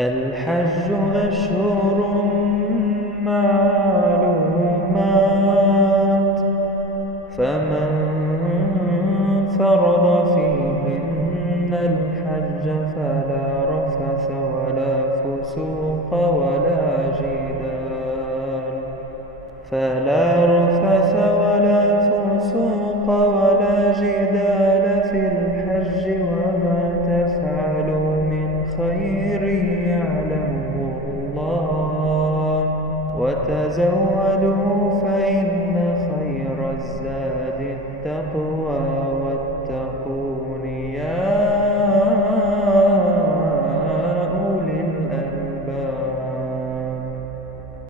الحج أشهر معلومات، فمن فرض فيهن الحج فلا رفث ولا فسوق ولا جدال في الحج، وما تفعلوا من خير يعلمه الله، وتزودوا فإن خير الزاد التقوى.